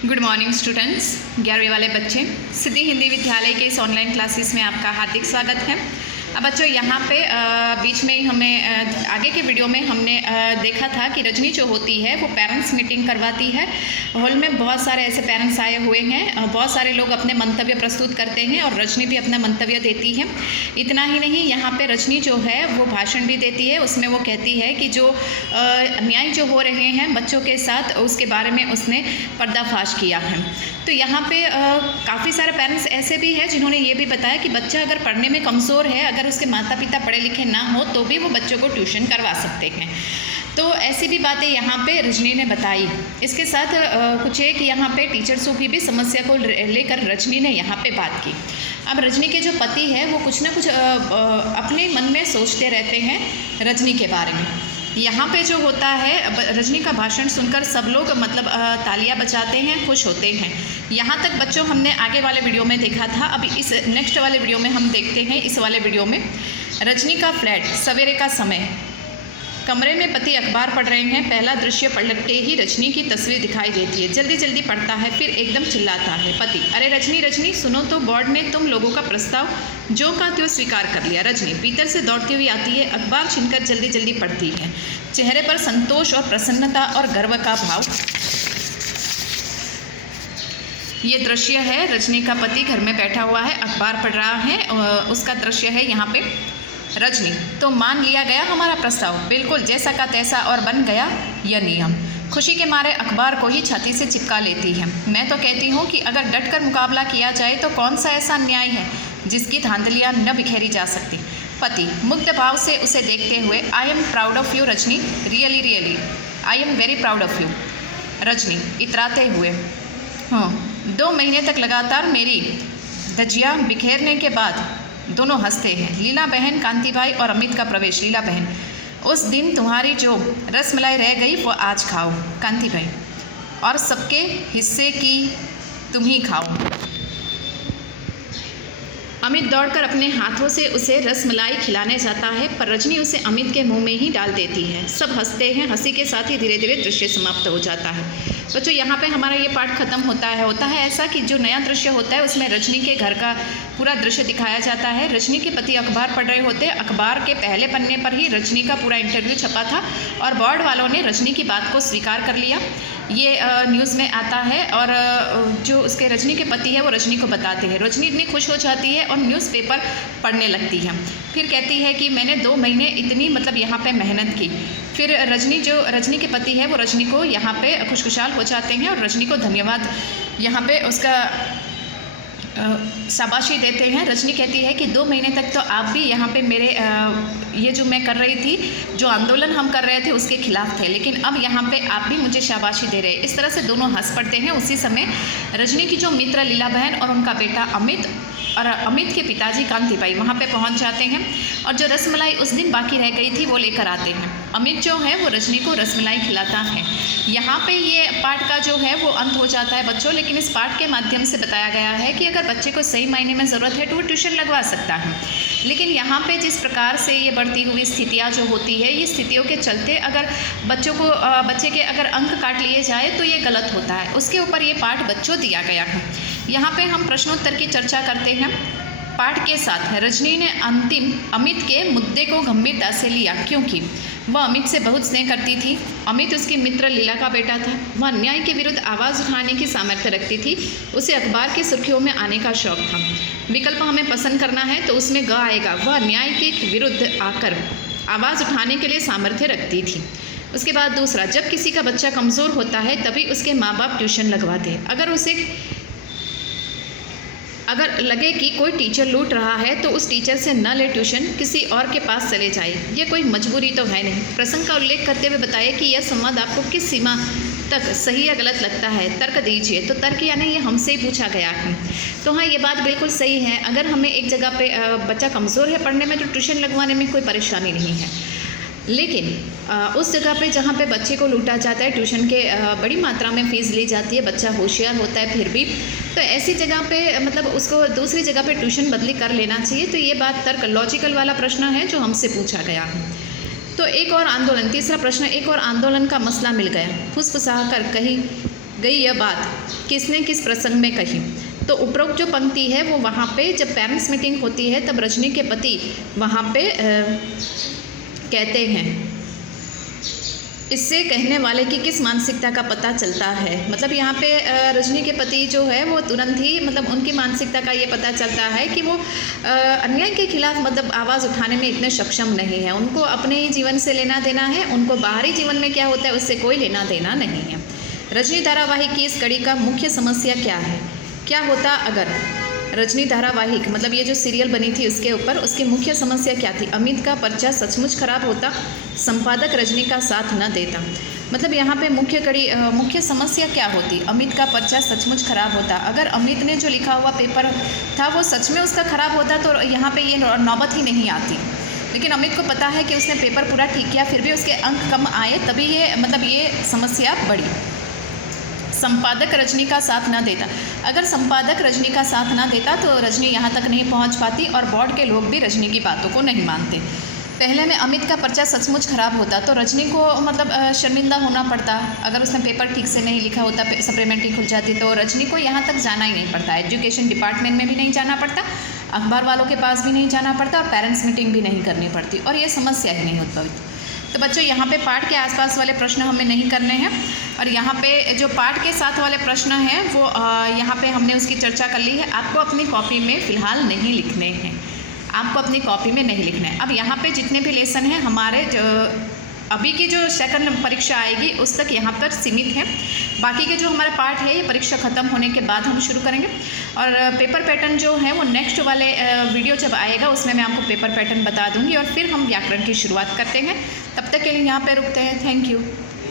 Good morning students. 11वीं वाले बच्चे, सिद्धि हिंदी विद्यालय के इस ऑनलाइन क्लासेस में आपका हार्दिक स्वागत है। अब बच्चों यहाँ पे बीच में हमें आगे के वीडियो में हमने देखा था कि रजनी जो होती है वो पेरेंट्स मीटिंग करवाती है। हॉल में बहुत सारे ऐसे पेरेंट्स आए हुए हैं, बहुत सारे लोग अपने मंतव्य प्रस्तुत करते हैं और रजनी भी अपना मंतव्य देती है। इतना ही नहीं, यहाँ पे रजनी जो है वो भाषण भी देती है। उसमें वो कहती है कि जो अन्याय जो हो रहे हैं बच्चों के साथ, उसके बारे में उसने पर्दाफाश किया है। तो यहाँ पे काफ़ी सारे पेरेंट्स ऐसे भी हैं जिन्होंने ये भी बताया कि बच्चा अगर पढ़ने में कमज़ोर है, अगर उसके माता पिता पढ़े लिखे ना हो तो भी वो बच्चों को ट्यूशन करवा सकते हैं। तो ऐसी भी बातें यहाँ पे रजनी ने बताई। इसके साथ कुछ एक यहाँ पे टीचर्सों की भी समस्या को लेकर रजनी ने यहाँ पे बात की। अब रजनी के जो पति है वो कुछ ना कुछ अपने मन में सोचते रहते हैं रजनी के बारे में। यहाँ पे जो होता है, रजनी का भाषण सुनकर सब लोग मतलब तालियां बजाते हैं, खुश होते हैं। यहाँ तक बच्चों हमने आगे वाले वीडियो में देखा था। अभी इस नेक्स्ट वाले वीडियो में हम देखते हैं। इस वाले वीडियो में रजनी का फ्लैट, सवेरे का समय, कमरे में पति अखबार पढ़ रहे हैं। पहला दृश्य पलटते ही रजनी की तस्वीर दिखाई देती है। जल्दी जल्दी पढ़ता है, फिर एकदम चिल्लाता है, पति, अरे रजनी रजनी सुनो तो, बोर्ड ने तुम लोगों का प्रस्ताव जो का त्यों स्वीकार कर लिया। रजनी भीतर से दौड़ती हुई आती है, अखबार छीनकर जल्दी जल्दी पढ़ती है, चेहरे पर संतोष और प्रसन्नता और गर्व का भाव। ये दृश्य है, रजनी का पति घर में बैठा हुआ है, अखबार पढ़ रहा है, उसका दृश्य है यहाँ पे। रजनी, तो मान लिया गया हमारा प्रस्ताव, बिल्कुल जैसा का तैसा, और बन गया यह नियम। खुशी के मारे अखबार को ही छाती से चिपका लेती है। मैं तो कहती हूँ कि अगर डटकर मुकाबला किया जाए तो कौन सा ऐसा अन्याय है जिसकी धांधलियाँ न बिखेरी जा सकती। पति मुग्ध भाव से उसे देखते हुए, I am proud of you Rajni, really really I am very proud of you. Rajni इतराते हुए, हाँ, 2 महीने तक लगातार मेरी धज्जियाँ बिखेरने के बाद दोनों हंसते हैं। लीला बहन, कांति भाई और अमित का प्रवेश। लीला बहन, उस दिन तुम्हारी जो रसमलाई रह गई वो आज खाओ। कांति भाई, और सबके हिस्से की तुम ही खाओ। अमित दौड़कर अपने हाथों से उसे रसमलाई खिलाने जाता है, पर रजनी उसे अमित के मुंह में ही डाल देती है। सब हंसते हैं। हंसी के साथ ही धीरे धीरे दृश्य समाप्त हो जाता है। बच्चों यहाँ पे हमारा ये पाठ खत्म होता है ऐसा कि जो नया दृश्य होता है उसमें रजनी के घर का पूरा दृश्य दिखाया जाता है। रजनी के पति अखबार पढ़ रहे होते हैं। अखबार के पहले पन्ने पर ही रजनी का पूरा इंटरव्यू छपा था और बोर्ड वालों ने रजनी की बात को स्वीकार कर लिया। ये न्यूज़ में आता है और जो उसके रजनी के पति है वो रजनी को बताते हैं। रजनी इतनी खुश हो जाती है और न्यूज़पेपर पढ़ने लगती है। फिर कहती है कि मैंने 2 महीने इतनी मतलब यहाँ पे मेहनत की। फिर रजनी के पति है वो रजनी को यहाँ पे खुशखुशाल हो जाते हैं और रजनी को धन्यवाद यहाँ पे उसका शाबाशी देते हैं। रजनी कहती है कि 2 महीने तक तो आप भी यहाँ पे मेरे ये जो मैं कर रही थी, जो आंदोलन हम कर रहे थे उसके खिलाफ थे, लेकिन अब यहाँ पे आप भी मुझे शाबाशी दे रहे हैं। इस तरह से दोनों हंस पड़ते हैं। उसी समय रजनी की जो मित्र लीला बहन और उनका बेटा अमित और अमित के पिताजी कांति भाई वहाँ पे पहुँच जाते हैं और जो रसमलाई उस दिन बाकी रह गई थी वो लेकर आते हैं। अमित जो है वो रजनी को रसमलाई खिलाता है। यहाँ पे ये पाठ का जो है वो अंत हो जाता है बच्चों, लेकिन इस पाठ के माध्यम से बताया गया है कि अगर बच्चे को सही मायने में ज़रूरत है तो वो ट्यूशन लगवा सकता है। लेकिन यहाँ पे जिस प्रकार से ये बढ़ती हुई स्थितियाँ जो होती है, ये स्थितियों के चलते अगर बच्चे के अगर अंक काट लिए जाए तो ये गलत होता है। उसके ऊपर ये पाठ बच्चों दिया गया है। यहाँ पे हम प्रश्नोत्तर की चर्चा करते हैं। पाठ के साथ रजनी ने अंतिम अमित के मुद्दे को गंभीरता से लिया, क्योंकि वह अमित से बहुत स्नेह करती थी। अमित उसकी मित्र लीला का बेटा था। वह अन्याय के विरुद्ध आवाज़ उठाने की सामर्थ्य रखती थी। उसे अखबार की सुर्खियों में आने का शौक था। विकल्प हमें पसंद करना है तो उसमें ग आएगा। वह अन्याय के विरुद्ध आकर आवाज़ उठाने के लिए सामर्थ्य रखती थी। उसके बाद दूसरा, जब किसी का बच्चा कमज़ोर होता है तभी उसके माँ बाप ट्यूशन लगवाते हैं। अगर लगे कि कोई टीचर लूट रहा है तो उस टीचर से न ले ट्यूशन, किसी और के पास चले जाए। ये कोई मजबूरी तो है नहीं। प्रसंग का उल्लेख करते हुए बताइए कि यह संवाद आपको किस सीमा तक सही या गलत लगता है, तर्क दीजिए। तो तर्क यानी ये हमसे ही पूछा गया है। तो हाँ, ये बात बिल्कुल सही है। अगर हमें एक जगह पे बच्चा कमज़ोर है पढ़ने में तो ट्यूशन लगवाने में कोई परेशानी नहीं है, लेकिन उस जगह पे जहाँ पे बच्चे को लूटा जाता है, ट्यूशन के बड़ी मात्रा में फ़ीस ली जाती है, बच्चा होशियार होता है फिर भी, तो ऐसी जगह पे मतलब उसको दूसरी जगह पे ट्यूशन बदली कर लेना चाहिए। तो ये बात तर्क लॉजिकल वाला प्रश्न है जो हमसे पूछा गया है। तो एक और आंदोलन, तीसरा प्रश्न, एक और आंदोलन का मसला मिल गया। फुसफुसा कर गई यह बात किसने किस प्रसंग में कही। तो उपरोक्त जो पंक्ति है वो वहाँ पे जब पेरेंट्स मीटिंग होती है तब रजनी के पति वहाँ पे कहते हैं। इससे कहने वाले की किस मानसिकता का पता चलता है। मतलब यहाँ पे रजनी के पति जो है वो तुरंत ही मतलब उनकी मानसिकता का ये पता चलता है कि वो अन्याय के खिलाफ मतलब आवाज़ उठाने में इतने सक्षम नहीं है। उनको अपने ही जीवन से लेना देना है, उनको बाहरी जीवन में क्या होता है उससे कोई लेना देना नहीं है। रजनी धारावाहिक की इस कड़ी का मुख्य समस्या क्या है। क्या होता अगर रजनी धारावाहिक मतलब ये जो सीरियल बनी थी उसके ऊपर उसकी मुख्य समस्या क्या थी। अमित का पर्चा सचमुच खराब होता, संपादक रजनी का साथ न देता। मतलब यहाँ पे मुख्य समस्या क्या होती। अमित का पर्चा सचमुच खराब होता। अगर अमित ने जो लिखा हुआ पेपर था वो सच में उसका खराब होता तो यहाँ पे ये नौबत ही नहीं आती। लेकिन अमित को पता है कि उसने पेपर पूरा ठीक किया फिर भी उसके अंक कम आए, तभी ये समस्या बढ़ी। संपादक रजनी का साथ ना देता। अगर संपादक रजनी का साथ ना देता तो रजनी यहाँ तक नहीं पहुँच पाती और बोर्ड के लोग भी रजनी की बातों को नहीं मानते। पहले में अमित का पर्चा सचमुच खराब होता तो रजनी को मतलब शर्मिंदा होना पड़ता। अगर उसने पेपर ठीक से नहीं लिखा होता, सप्लीमेंट्री खुल जाती तो रजनी को यहाँ तक जाना ही नहीं पड़ता। एजुकेशन डिपार्टमेंट में भी नहीं जाना पड़ता, अखबार वालों के पास भी नहीं जाना पड़ता और पेरेंट्स मीटिंग भी नहीं करनी पड़ती और ये समस्या ही नहीं उद्भवित। तो बच्चों यहाँ पे पाठ के आसपास वाले प्रश्न हमें नहीं करने हैं और यहाँ पे जो पाठ के साथ वाले प्रश्न हैं वो यहाँ पे हमने उसकी चर्चा कर ली है। आपको अपनी कॉपी में फ़िलहाल नहीं लिखने हैं, आपको अपनी कॉपी में नहीं लिखना है। अब यहाँ पे जितने भी लेसन हैं हमारे जो अभी की जो सेकंड परीक्षा आएगी उस तक यहाँ पर सीमित है। बाकी के जो हमारे पाठ है ये परीक्षा ख़त्म होने के बाद हम शुरू करेंगे और पेपर पैटर्न जो है वो नेक्स्ट वाले वीडियो जब आएगा उसमें मैं आपको पेपर पैटर्न बता दूंगी और फिर हम व्याकरण की शुरुआत करते हैं। तब तक के लिए यहाँ पे रुकते हैं। Thank you.